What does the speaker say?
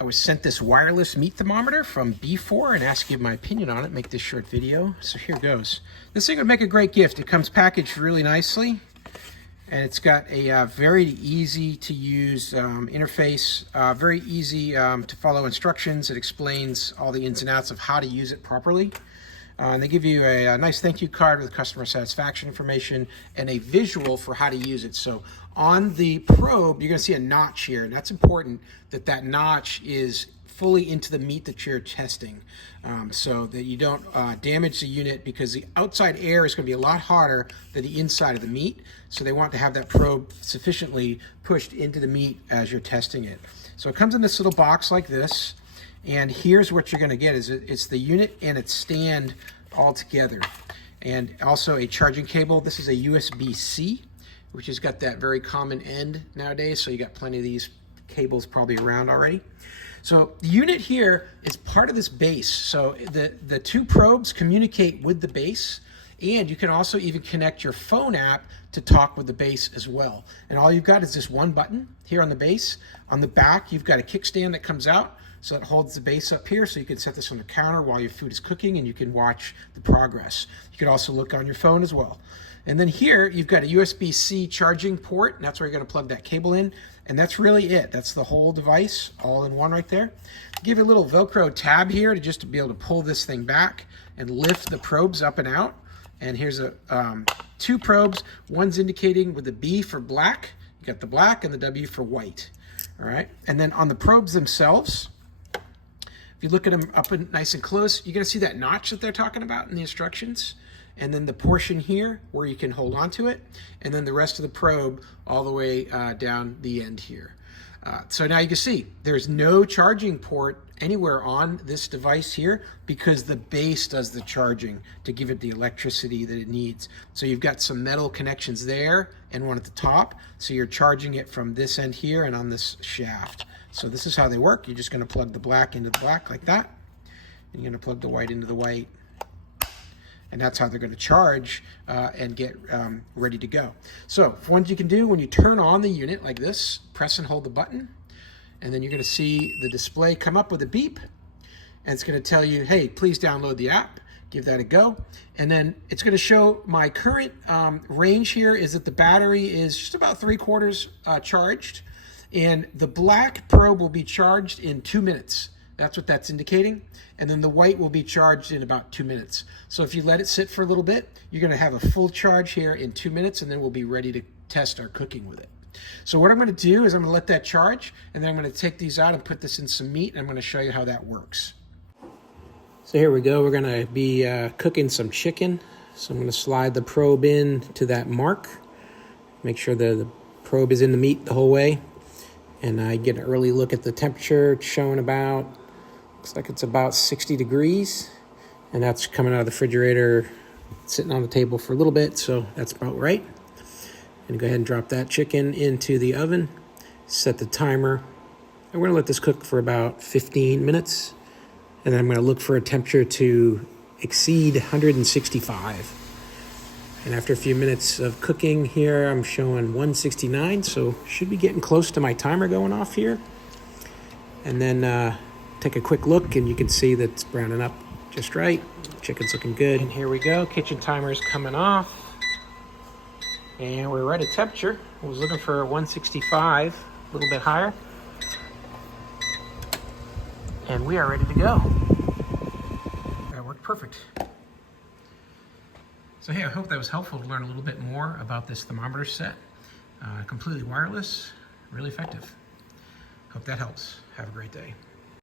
I was sent this wireless meat thermometer from BFOUR and asked to give my opinion on it, make this short video. So here goes. This thing would make a great gift. It comes packaged really nicely, and it's got a very easy to use interface, very easy to follow instructions. It explains all the ins and outs of how to use it properly. And they give you a nice thank you card with customer satisfaction information and a visual for how to use it. So on the probe, you're going to see a notch here, and that's important that that notch is fully into the meat that you're testing, so that you don't damage the unit, because the outside air is going to be a lot hotter than the inside of the meat. So they want to have that probe sufficiently pushed into the meat as you're testing it. So it comes in this little box like this. And here's what you're going to get is it's the unit and its stand all together, and also a charging cable. This is a USB-C, which has got that very common end nowadays, so you got plenty of these cables probably around already. So the unit here is part of this base. So the two probes communicate with the base, and you can also even connect your phone app to talk with the base as well. And all you've got is this one button here on the base. On the back, you've got a kickstand that comes out, so it holds the base up here, so you can set this on the counter while your food is cooking and you can watch the progress. You can also look on your phone as well. And then here, you've got a USB-C charging port, and that's where you're going to plug that cable in. And that's really it. That's the whole device, all in one right there. Give you a little Velcro tab here to just to be able to pull this thing back and lift the probes up and out. And here's two probes. One's indicating with the B for black. You got the black and the W for white. All right. And then on the probes themselves, if you look at them up and nice and close, you're going to see that notch that they're talking about in the instructions. And then the portion here where you can hold on to it. And then the rest of the probe all the way down the end here. So now you can see there's no charging port anywhere on this device here, because the base does the charging to give it the electricity that it needs. So you've got some metal connections there and one at the top. So you're charging it from this end here and on this shaft. So this is how they work. You're just going to plug the black into the black like that. And you're going to plug the white into the white. And that's how they're going to charge and get ready to go. So what you can do when you turn on the unit like this, press and hold the button, and then you're going to see the display come up with a beep, and it's going to tell you, hey, please download the app. Give that a go. And then it's going to show my current range here is that the battery is just about 3/4 charged, and the black probe will be charged in 2 minutes. That's what that's indicating. And then the white will be charged in about 2 minutes. So if you let it sit for a little bit, you're going to have a full charge here in 2 minutes, and then we'll be ready to test our cooking with it. So what I'm going to do is I'm going to let that charge, and then I'm going to take these out and put this in some meat, and I'm going to show you how that works. So here we go. We're going to be cooking some chicken. So I'm going to slide the probe in to that mark. Make sure the probe is in the meat the whole way. And I get an early look at the temperature. It's showing about, looks like it's about 60 degrees. And that's coming out of the refrigerator, sitting on the table for a little bit. So that's about right. And go ahead and drop that chicken into the oven. Set the timer. And we're going to let this cook for about 15 minutes. And then I'm going to look for a temperature to exceed 165. And after a few minutes of cooking here, I'm showing 169, so should be getting close to my timer going off here. And then take a quick look, and you can see that it's browning up just right. Chicken's looking good. And here we go. Kitchen timer is coming off. And we're right at temperature. I was looking for 165, a little bit higher. And we are ready to go. That worked perfect. So hey, I hope that was helpful to learn a little bit more about this thermometer set. Completely wireless, really effective. Hope that helps. Have a great day.